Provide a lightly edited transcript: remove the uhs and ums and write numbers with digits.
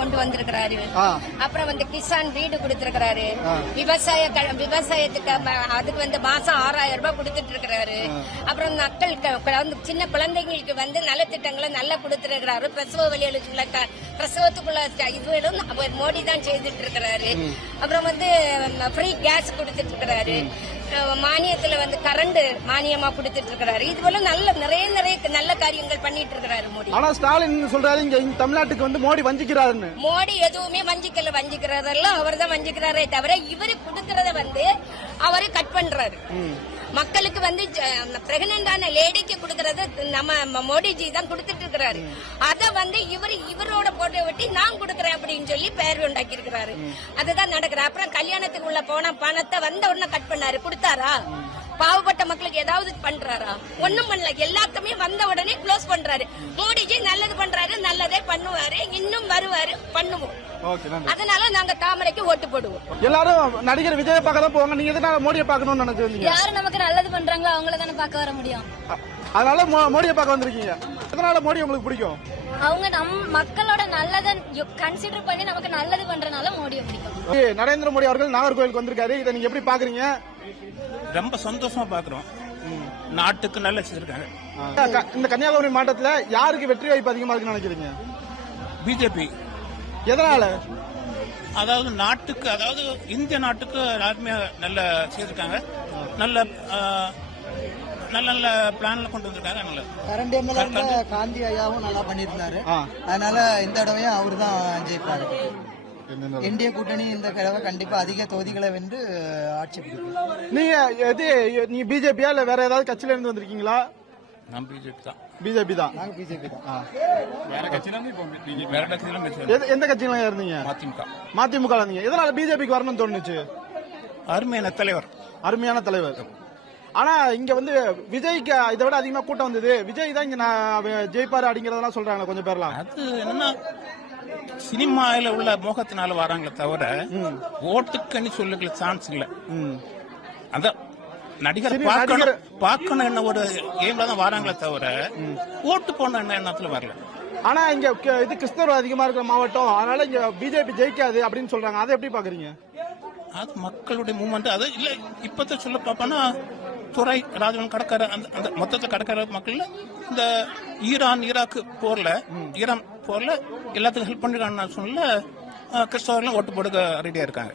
கொண்டு வந்திருக்கிறாரு. அப்புறம் வந்து கிசான் வீடு கொடுத்திருக்கிறாரு. விவசாயத்துக்கு அதுக்கு வந்து மாசம் 6000 ரூபாய் கொடுத்துட்டு இருக்கிறாரு. அப்புறம் மக்கள் சின்ன குழந்தைங்களுக்கு வந்து நலத்திட்டங்களை நல்லா கொடுத்திருக்கிறாரு. பிரசவ வழிகளுக்குள்ள பிரசவத்துக்குள்ள இதுவும் மோடி தான் செய்துட்டு இருக்கிறாரு. அப்புறம் வந்து ஃப்ரீ கேஸ் கொடுத்துட்டு இருக்கிறாரு. மானியத்துல வந்து கரண்ட் மானியமா கொடுத்துட்டு இருக்கிறாரு. இது போல நிறைய நல்ல காரியங்கள் பண்ணிட்டு இருக்கிறாரு மோடி. ஆனா ஸ்டாலின் சொல்றாரு இங்க தமிழ்நாட்டுக்கு வந்து மோடி வஞ்சிக்கிறாருன்னு. மோடி எதுவுமே வஞ்சிக்கிறதெல்லாம் அவர் தான் வஞ்சிக்கிறாரே தவிர இவரு கொடுக்கறத வந்து அவரு கட் பண்றாரு. மக்களுக்கு வந்து பிரெக்னன்டான லேடிக்கு கொடுக்கறது நம்ம மோடிஜி தான் கொடுத்துட்டு இருக்கிறாரு. அத வந்து இவரோட போட்டோ வெட்டி நான் கொடுக்கறேன் அப்படின்னு சொல்லி பெயர் உண்டாக்கி இருக்கிறாரு. அதுதான் நடக்குது. அப்புறம் கல்யாணத்துக்கு உள்ள போன பணத்தை வந்த உடனே கட் பண்ணாரு. கொடுத்தாரா? பாவப்பட்ட மக்களுக்கு ஏதாவது பண்றாரா? ஒண்ணும் பண்ணல. எல்லாத்துமே வந்த உடனே க்ளோஸ் பண்றாரு. மோடிஜி நல்லது பண்றாரு, நல்லதே பண்ணுவாரு, இன்னும் வருவாரு, பண்ணுவோம். அதனால நாங்க தாமரைக்கு ஓட்டு போடுவோம். எல்லாரும் நடிகர் விஜய் பார்க்க தான் போவாங்க. நீங்க எதனால மோடியை பார்க்கணும்னு நினைச்சீங்க? யாரு நமக்கு நல்லது பண்றாங்களோ அவங்கள தானே பார்க்க வர முடியும். அதனால மோடியை பார்க்க வந்திருக்கீங்க. எதனால மோடி உங்களுக்கு பிடிக்கும்? அவங்க மக்களோட நல்லதை கன்சிடர் பண்ணி நமக்கு நல்லது பண்றதுனால மோடியை பிடிக்கும். நரேந்திர மோடி அவர்கள் நாகர்கோவிலுக்கு வந்திருக்காரு. இதை நீங்க எப்படி பாக்குறீங்க? ரொம்ப சந்தோஷமா பாக்குறோம். நாட்டுக்கு நல்ல செய்திருக்காங்க. இந்த கன்னியாகுமரி மாவட்டத்துல யாருக்கு வெற்றி வாய்ப்பு அதிகமா இருக்குன்னு நினைக்கிறீங்க? பிஜேபி. எதனால? அதாவது நாட்டுக்கு, அதாவது இந்திய நாட்டுக்கு யாருமே நல்ல செய்திருக்காங்க. நல்ல நல்ல பிளான்ல கொண்டு வந்திருக்காங்க. நல்ல கரண்ட் எம்எல்ஏ காந்தி ஐயாவும் நல்லா பண்ணிருந்தாரு. அதனால இந்த தடவையும் அவரு தான் ஜெயிப்பாரு. இந்திய கூட்டணி இந்த தடவை கண்டிப்பா அதிக தொகுதிகளை வென்று ஆட்சி பிடிக்கும். நீங்க பிஜேபியா இல்ல வேற ஏதாவது கட்சியில இருந்து வந்திருக்கீங்களா? நான் பிஜேபி தான். பிஜேபி தான். நாங்க பிஜேபி தான். வேற கட்சியில எந்த கட்சியில இருந்தீங்க? மதிமுக. மதிமுக இருந்தீங்க. எதனால பிஜேபிக்கு வரணும்னு தோணுச்சு? அருமையான தலைவர். அருமையான தலைவர். ஆனா இங்க வந்து விஜய்க்கு இதை விட அதிகமா கூட்டம் வந்தது. விஜய் தான் இங்க ஜெயிப்பாரு அப்படிங்கறதெல்லாம் சொல்றாங்க கொஞ்சம் பேர்லாம். அது என்னன்னா சினிமாவில உள்ள மோகத்தினால வராங்களே தவிர ஓட்டுக்கணி சொல்லுகிற சான்ஸ் இல்ல. அந்த நடிகர் பார்க்கணும் என்ன ஒரு எய்ம்ல தான் வராங்களே தவிர ஓட்டு போன எண்ணத்துல வரல. ஆனா இங்க இது கிறிஸ்தவர் அதிகமா இருக்கிற மாவட்டம், அதனால இங்க பிஜேபி ஜெயிக்காது அப்படின்னு சொல்றாங்க. அதை எப்படி பாக்குறீங்க? அது மக்களுடைய மூவ்மெண்ட். அது இல்ல இப்பத்த சொல்ல பாப்போம்னா துறை ராஜவன் கடற்கரை அந்த மொத்தத்தை கடற்கரை மக்கள் இந்த ஈராக் போர்ல எல்லாத்துக்கும் ஹெல்ப் பண்ணிருக்கான்னு சொல்ல கிறிஸ்தவர்களும் ஓட்டு போடுக்க ரெடியா இருக்காங்க.